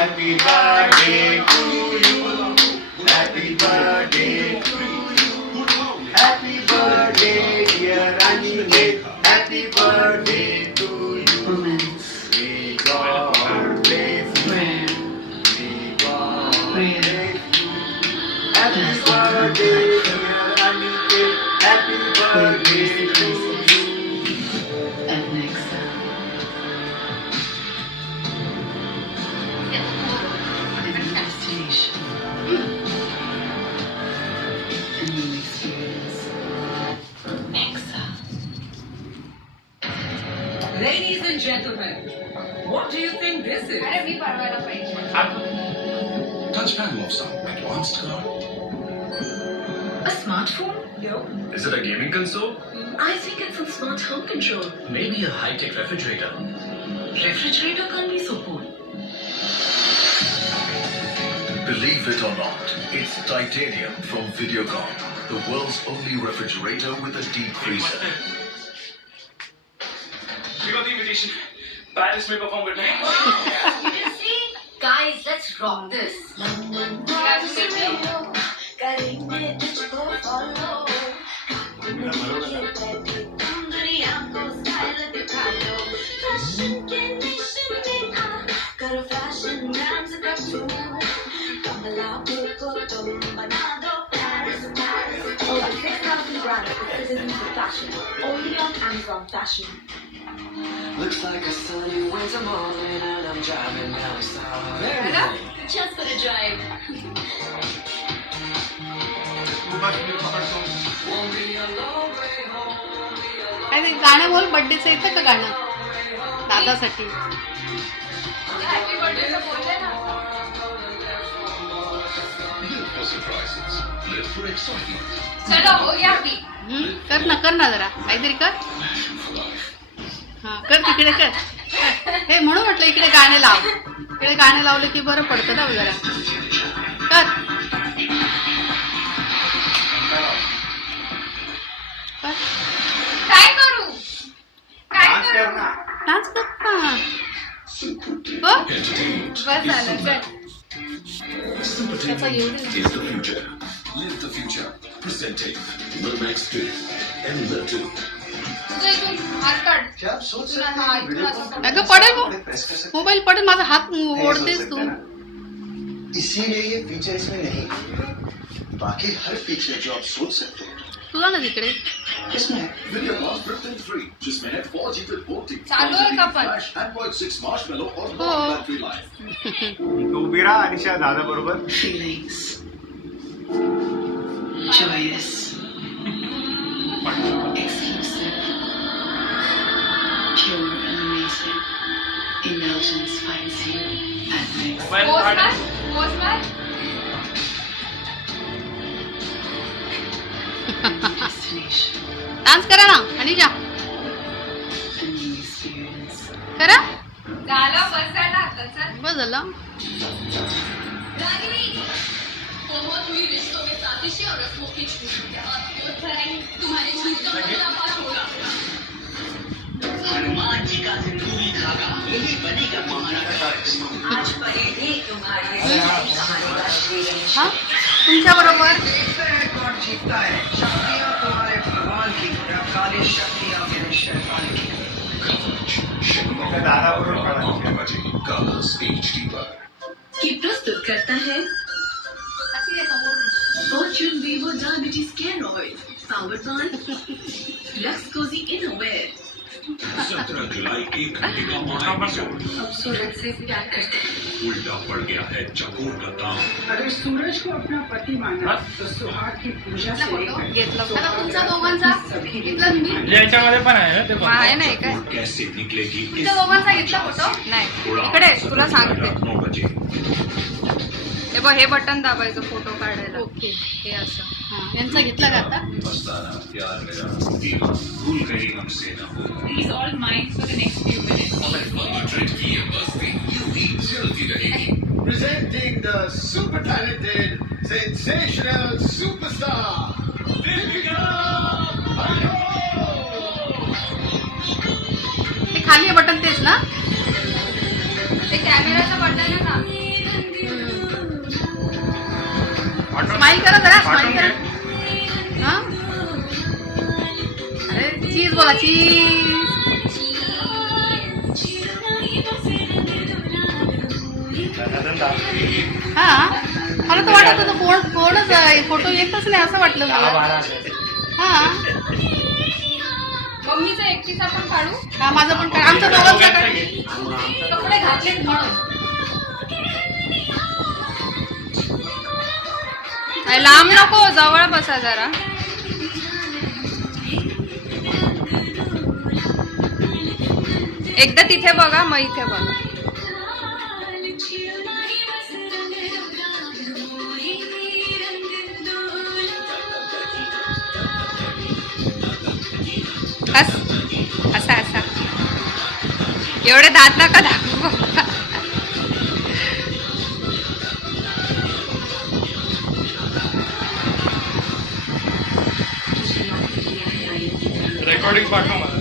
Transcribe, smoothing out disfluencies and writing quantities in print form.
Happy birthday to you. Happy birthday to you. Happy birthday, dear Aniket. Happy birthday to you. May God bless you. May God bless you. Happy birthday, dear Aniket. Happy birthday to you. Ladies and gentlemen, what do you think this is? Touch panel of some advanced car. A smartphone? No. Is it a gaming console? I think it's a smart home control. Maybe a high-tech refrigerator. Refrigerator can't be so cool. Believe it or not, it's titanium from Videocon, the world's only refrigerator with a deep freezer. We got the invitation. Paris may perform with me. You can see? Guys, let's rock this. Only on Amazon Fashion. Looks like a sunny winter morning and I'm driving down south. Just for the drive. Won't be a long way home. काय ते गाणं बोल बर्थडेचं येतं का गाणं दादासाठी? Happy birthday बोलले ना. Live for surprises. Live for excitement. चलो हो गया अभी. कर ना जरा काहीतरी कर. हा कर तिकडे कर. हे म्हणून म्हटलं इकडे गाणे लाव. इकडे गाणे लावले की बरं पडतं ना जरा. कर काय करू? डान्स कर ना. डान्स कर ना. बस झालं चल. Entertainment is the future. Live the future. Presenting Lumax 2 and the 2. तुझं इथून हात काढ. क्या आप सोच तुला सकते हा हैं इथून वीडियो असं कॉल काढ. अगं पडेल वो. प्रेस कर सकते मोबाईल पडेल माझा हात हैं? ओढतेस नहीं हो तू. सकता ना. इसीलिए ये फीचर इसमें नहीं. बाकी हर फीचर जो आप सोच सकते हैं तुला ना तिकडे. इसमें है. Videocon Brooklyn 3 जिसमें है 4G with 4G. चालू आहे का पण? Android 6 Marshmallow और हो. battery life. तू उभी राहा अनिशा दादा बरोबर. Feelings. Joyous. Exclusive. Pure and amazing. Indulgence finds you at next. Postman postman. Destination. Dance करा ना आणि जा A new experience. करा. झालं बसायला आता चल. बस झालं. रागिनी बहुत हुई रिश्तों में साजिशें और रस्मों की छूट. और तुम्हारे जीवन का बदला पार होगा. हनुमान जी का सिंदूरी धागा यही बनेगा तुम्हारा कवच. आज पढ़ेंगे तुम्हारी कहानी का श्री गणेश. हा तुमच्या बरोबर. देखते हैं कौन जीतता है. शक्तियाँ तुम्हारे भगवान की या काली शक्तियाँ मेरे शैतान की. दादा बरोबर Colors HD Bar. की प्रस्तुत करता है Fortune Vivo diabetes care oil powered by Lux Cozi Innoware. 17 जुलाई 1 घंटे का ऑनलाइन एपिसोड. अब सूरज से प्यार करते हैं. उल्टा पड़ गया है चकोर का दाम. अगर सूरज को अपना पति माना तो सुहाग की पूजा से लेकर घेतलं आता तुमचा दोघांचा घेतला तुम्ही. याच्यामध्ये पण आहे ना ते पण. आहे नाही काय कैसे निकलेगी तुमच्या दोघांचा घेतला फोटो नाही इकडे तुला सांगते. 9 बजे. हे बघ हे बटन दाबायचं फोटो काढायला. ओके हे असं. हा यांचा घेतला का आता. मस्ताना प्यार मेरा भूल गई हमसे न हो. Please all mine for the next few minutes. Presenting the super talented, sensational superstar, Deepika ते खाली बटन तेच ना. ते कॅमेराचं बटन आहे ना. चीज. हा मला तर वाटत होतं कोणच फोटो येतच नाही असं वाटलं मला. हा मम्मीचा एकटीचा पण काढू. हा माझं पण काय आमचं दोघांचं काय. कपडे घातलेत म्हणून. लांब नको, जवळ बसा जरा. एकदा तिथे बघा मग इथे बघा. असा असा एवढे दात नका दाखवू. रेकॉर्डिंग पाठवा मला.